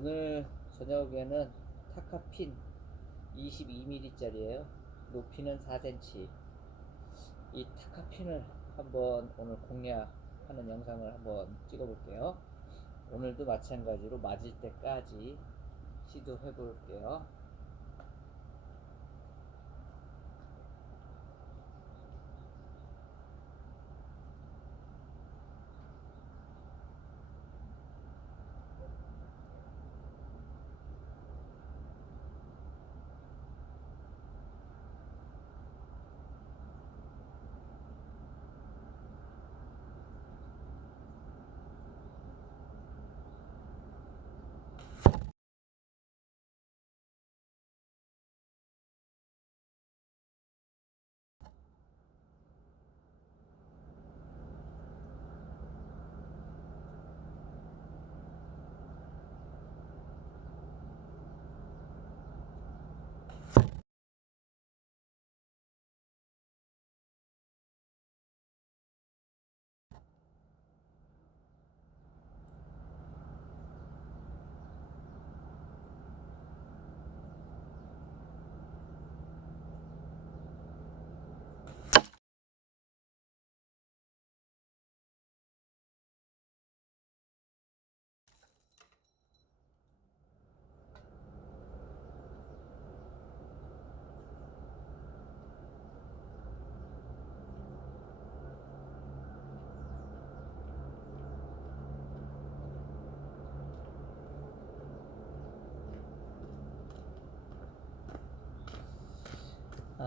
오늘 저녁에는 타카핀 22mm짜리예요. 높이는 4cm. 이 타카핀을 한번 오늘 공략하는 영상을 한번 찍어볼게요. 오늘도 마찬가지로 맞을 때까지 시도해 볼게요.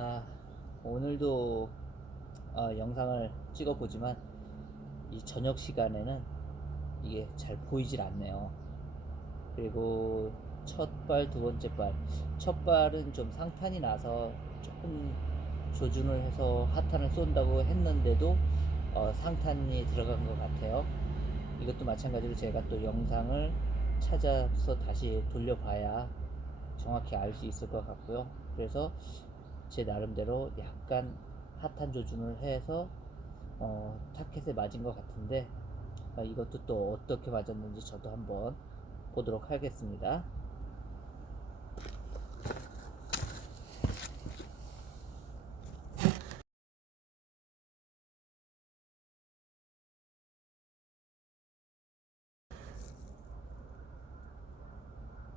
아, 오늘도 어, 영상을 찍어보지만 이 저녁 시간에는 이게 잘 보이질 않네요. 그리고 첫 발, 두 번째 발. 첫 발은 좀 상탄이 나서 조금 조준을 해서 하탄을 쏜다고 했는데도 어, 상탄이 들어간 것 같아요. 이것도 마찬가지로 제가 또 영상을 찾아서 다시 돌려봐야 정확히 알 수 있을 것 같고요. 그래서 제 나름대로 약간 핫한 조준을 해서 어, 타켓에 맞은 것 같은데 어, 이것도 또 어떻게 맞았는지 저도 한번 보도록 하겠습니다.